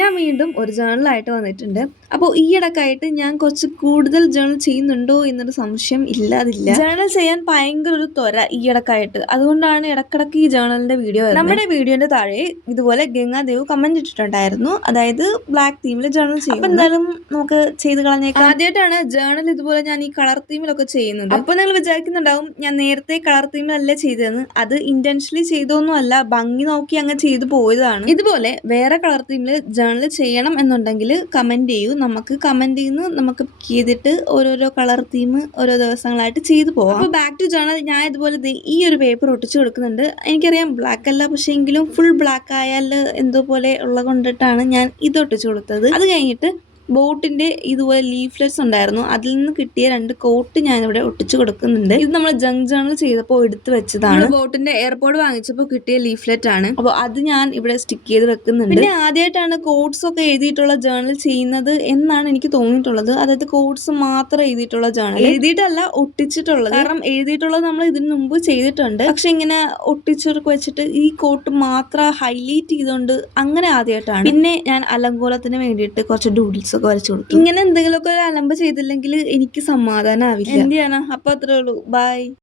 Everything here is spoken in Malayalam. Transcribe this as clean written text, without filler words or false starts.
ഞാൻ വീണ്ടും ഒരു ജേണലായിട്ട് വന്നിട്ടുണ്ട്. അപ്പോൾ ഈയിടക്കായിട്ട് ഞാൻ കുറച്ച് കൂടുതൽ ജേണൽ ചെയ്യുന്നുണ്ടോ എന്നൊരു സംശയം ഇല്ലാതില്ല. ജേണൽ ചെയ്യാൻ ഭയങ്കര ഒരു ത്വര ഈയിടക്കായിട്ട്, അതുകൊണ്ടാണ് ഇടക്കിടക്ക് ഈ ജേണലിന്റെ വീഡിയോ. നമ്മുടെ വീഡിയോന്റെ താഴെ ഇതുപോലെ ഗംഗാദേവ് കമന്റ് ഇട്ടിട്ടുണ്ടായിരുന്നു, അതായത് ബ്ലാക്ക് തീമിൽ ജേണൽ ചെയ്യും. അപ്പൊ എന്തായാലും നമുക്ക് ചെയ്ത് കളഞ്ഞേക്കാം. ആദ്യമായിട്ടാണ് ജേണൽ ഇതുപോലെ ഞാൻ ഈ കളർ തീമിലൊക്കെ ചെയ്യുന്നത്. അപ്പൊ നിങ്ങൾ വിചാരിക്കുന്നുണ്ടാവും ഞാൻ നേരത്തെ കളർ തീമിലല്ല ചെയ്തതെന്ന്. അത് ഇന്റൻഷനലി ചെയ്തൊന്നും അല്ല, ഭംഗി നോക്കി അങ്ങ് ചെയ്തു പോയതാണ്. ഇതുപോലെ വേറെ കളർ തീമിൽ ജേണൽ ചെയ്യണം എന്നുണ്ടെങ്കിൽ കമന്റ് ചെയ്യൂ. നമുക്ക് കമന്റ് ചെയ്യുന്നു, നമുക്ക് പിക്ക് ചെയ്തിട്ട് ഓരോരോ കളർ തീം ഓരോ ദിവസങ്ങളായിട്ട് ചെയ്തു പോകാം. അപ്പോൾ ബാക്ക് ടു ജേണൽ ഞാൻ ഇതുപോലെ ഈ ഒരു പേപ്പർ ഒട്ടിച്ചു കൊടുക്കുന്നുണ്ട്. എനിക്കറിയാം ബ്ലാക്ക് അല്ല, പക്ഷെ എങ്കിലും ഫുൾ ബ്ലാക്ക് ആയാൽ എന്തോ പോലെ ഉള്ള കൊണ്ടിട്ടാണ് ഞാൻ ഇത് ഒട്ടിച്ചു കൊടുത്തത്. അത് കഴിഞ്ഞിട്ട് ബോട്ടിന്റെ ഇതുപോലെ ലീഫ്ലെറ്റ്സ് ഉണ്ടായിരുന്നു, അതിൽ നിന്ന് കിട്ടിയ 2 കോട്ട് ഞാനിവിടെ ഒട്ടിച്ചു കൊടുക്കുന്നുണ്ട്. ഇത് നമ്മൾ ജങ്ക് ജേണൽ ചെയ്തപ്പോൾ എടുത്തു വെച്ചതാണ്. ബോട്ടിന്റെ എയർപോർട്ട് വാങ്ങിച്ചപ്പോൾ കിട്ടിയ ലീഫ്ലെറ്റ് ആണ്. അപ്പോൾ അത് ഞാൻ ഇവിടെ സ്റ്റിക്ക് ചെയ്ത് വെക്കുന്നുണ്ട്. പിന്നെ ആദ്യമായിട്ടാണ് കോഡ്സ് ഒക്കെ എഴുതിയിട്ടുള്ള ജേണൽ ചെയ്യുന്നത് എന്നാണ് എനിക്ക് തോന്നിയിട്ടുള്ളത്. അതായത് കോഡ്സ് മാത്രം എഴുതിയിട്ടുള്ള ജേണൽ, എഴുതിയിട്ടല്ല ഒട്ടിച്ചിട്ടുള്ളത്. കാരണം എഴുതിയിട്ടുള്ളത് നമ്മൾ ഇതിനു മുമ്പ് ചെയ്തിട്ടുണ്ട്, പക്ഷെ ഇങ്ങനെ ഒട്ടിച്ചൊക്കെ വെച്ചിട്ട് ഈ കോട്ട് മാത്രം ഹൈലൈറ്റ് ചെയ്തുകൊണ്ട് അങ്ങനെ ആദ്യമായിട്ടാണ്. പിന്നെ ഞാൻ അലങ്കോലത്തിന് വേണ്ടിയിട്ട് കുറച്ച് ഡൂഡിൽസ് ഒക്കെ വരച്ചു കൊടുത്തു. ഇങ്ങനെ എന്തെങ്കിലുമൊക്കെ ഒരു അലമ്പ് ചെയ്തില്ലെങ്കിൽ എനിക്ക് സമാധാനമാവില്ല. എന്ത് ചെയ്യാനാ? അപ്പൊ അത്രേ ഉള്ളൂ. ബൈ.